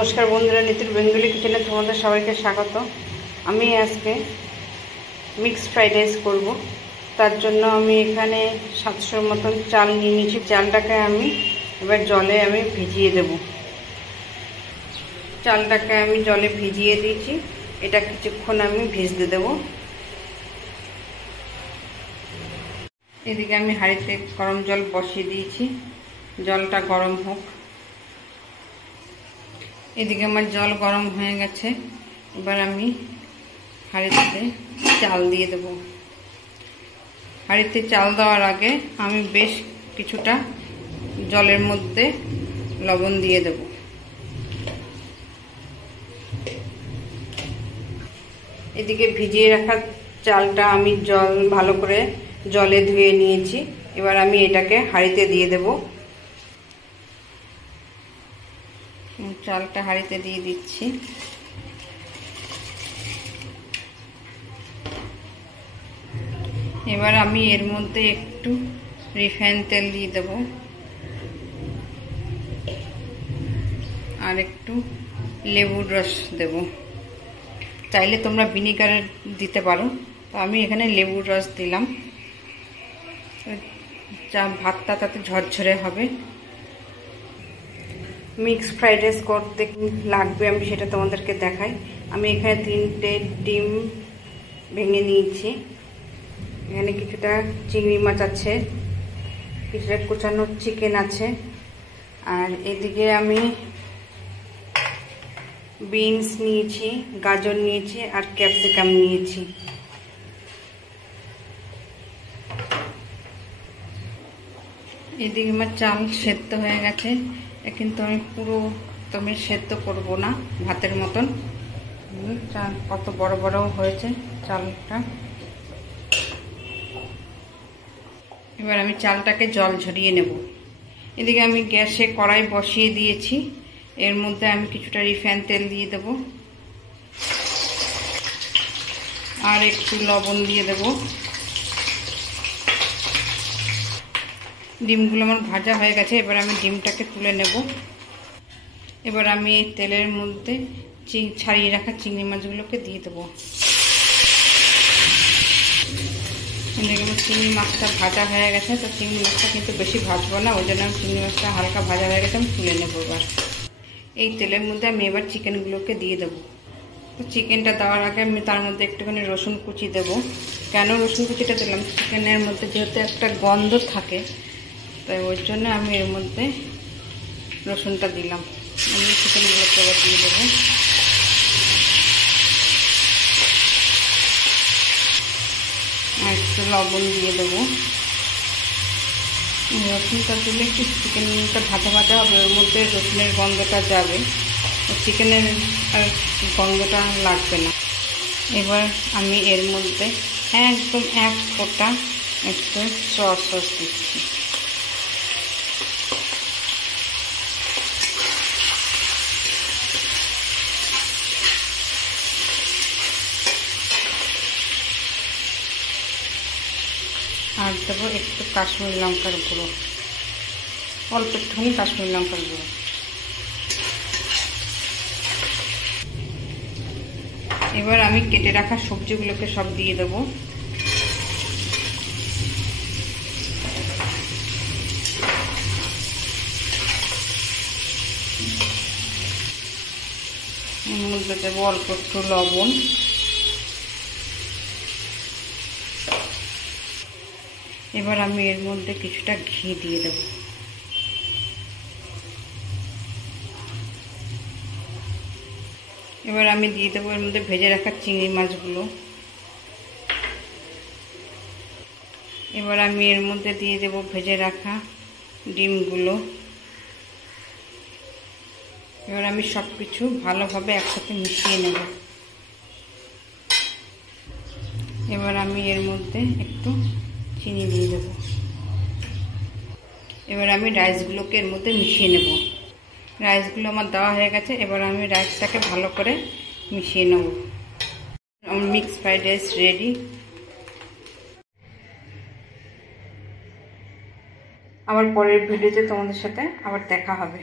নমস্কার বন্ধুরা, নিতুর বেঙ্গলি কিচেনে তোমাদের সবাইকে স্বাগত। আমি আজকে মিক্স ফ্রাইড রাইস করব। তার জন্য আমি এখানে 700 মতন চাল নিয়ে নিয়েছি। চালটাকে আমি এবার জলে ভিজিয়ে দেব। চালটাকে আমি জলে ভিজিয়ে দিয়েছি, এটা কিছুক্ষণ আমি ভিজতে দেব। এদিকে আমি হাঁড়িতে গরম জল বসিয়ে দিয়েছি, জলটা গরম হোক। এদিকে আমার জল গরম হয়ে গেছে, এবার আমি হাঁড়িতে চাল দিয়ে দেব। হাঁড়িতে চাল দেওয়ার আগে আমি বেশ কিছুটা জলের মধ্যে লবণ দিয়ে দেব। এদিকে ভিজিয়ে রাখা চালটা আমি ভালো করে জলে ধুয়ে নিয়েছি। এবার আমি এটাকে হাঁড়িতে দিয়ে দেব। চালটা হাঁড়িতে দিয়ে দিচ্ছি। এবার আমি এর মধ্যে একটু রিফাইন তেল দিয়ে দেব আর একটু লেবুর রস দেব। চাইলে তোমরা ভিনিগার দিতে পারো, তো আমি এখানে লেবুর রস দিলাম। যা ভাতটা তাতে ঝরঝরে হবে। মিক্স ফ্রাইড রাইস করতে লাগবে আমি সেটা তোমাদেরকে দেখাই। আমি এখানে 3টে ডিম ভেঙে নিয়েছি। এখানে কিছুটা চিংড়ি মাছ আছে, কিছুটা কুচানো চিকেন আছে, আর এদিকে আমি বিনস নিয়েছি, গাজর নিয়েছি আর ক্যাপসিকাম নিয়েছি। এদিকে আমার চাল সেদ্ধ হয়ে গেছে, কিন্তু আমি পুরো সেদ্ধ করব না, ভাতের মতন। চাল কত বড় বড় হয়েছে চালটা। এবার আমি চালটাকে জল ঝরিয়ে নেব। এদিকে আমি গ্যাসে কড়াই বসিয়ে দিয়েছি, এর মধ্যে আমি কিছুটা রিফাইন তেল দিয়ে দেব আর একটু লবণ দিয়ে দেব। ডিমগুলো আমার ভাজা হয়ে গেছে, এবার আমি ডিমটাকে তুলে নেব। এবার আমি এই তেলের মধ্যে ছাড়িয়ে রাখা চিংড়ি মাছগুলোকে দিয়ে দেবো। চিংড়ি মাছটা ভাজা হয়ে গেছে, তো চিংড়ি মাছটা কিন্তু বেশি ভাজবো না, ওই জন্য চিংড়ি মাছটা হালকা ভাজা হয়ে গেছে, আমি তুলে নেবো। এবার এই তেলের মধ্যে আমি এবার চিকেনগুলোকে দিয়ে দেবো। তো চিকেনটা দেওয়ার আগে আমি তার মধ্যে একটুখানি রসুন কুচি দেবো। কেন রসুন কুচিটা দিলাম, চিকেনের মধ্যে যেহেতু একটা গন্ধ থাকে, তাই ওই জন্য আমি এর মধ্যে রসুনটা দিলাম। আমি চিকেনগুলোকে এবার দিয়ে দেবো। আর একটু লবণ দিয়ে দেবো। রসুনটা দিলে একটু চিকেনটা ভাজা ভাজা হবে, ওর মধ্যে রসুনের গন্ধটা যাবে, চিকেনের আর গন্ধটা লাগবে না। এবার আমি এর মধ্যে একদম 1 ফোঁটা একটু সস দিচ্ছি। আর দেবো একটু কাশ্মীরি লঙ্কার গুঁড়ো, অল্প একটুখানি কাশ্মীরি লঙ্কার গুঁড়ো। এবার আমি কেটে রাখা সবজিগুলোকে সব দিয়ে দেবো। এর মধ্যে দেবো অল্প একটু লবণ, এবার আমি এর মধ্যে কিছুটা ঘি দিয়ে দেব। এবার আমি দিয়ে দেবো এর মধ্যে ভেজে রাখা চিংড়ি মাছগুলো। এবার আমি এর মধ্যে দিয়ে দেব ভেজে রাখা ডিমগুলো। এবার আমি সব কিছু ভালোভাবে একসাথে মিশিয়ে নেব। এবার আমি এর মধ্যে একটু চিনি দিয়ে দেব। এবার আমি রাইসগুলোকে এর মধ্যে মিশিয়ে নেব। রাইসগুলো আমার দেওয়া হয়ে গেছে, এবার আমি রাইসটাকে ভালো করে মিশিয়ে নেব। আমার মিক্স ফ্রাইড রাইস রেডি। আবার পরের ভিডিওতে তোমাদের সাথে আবার দেখা হবে।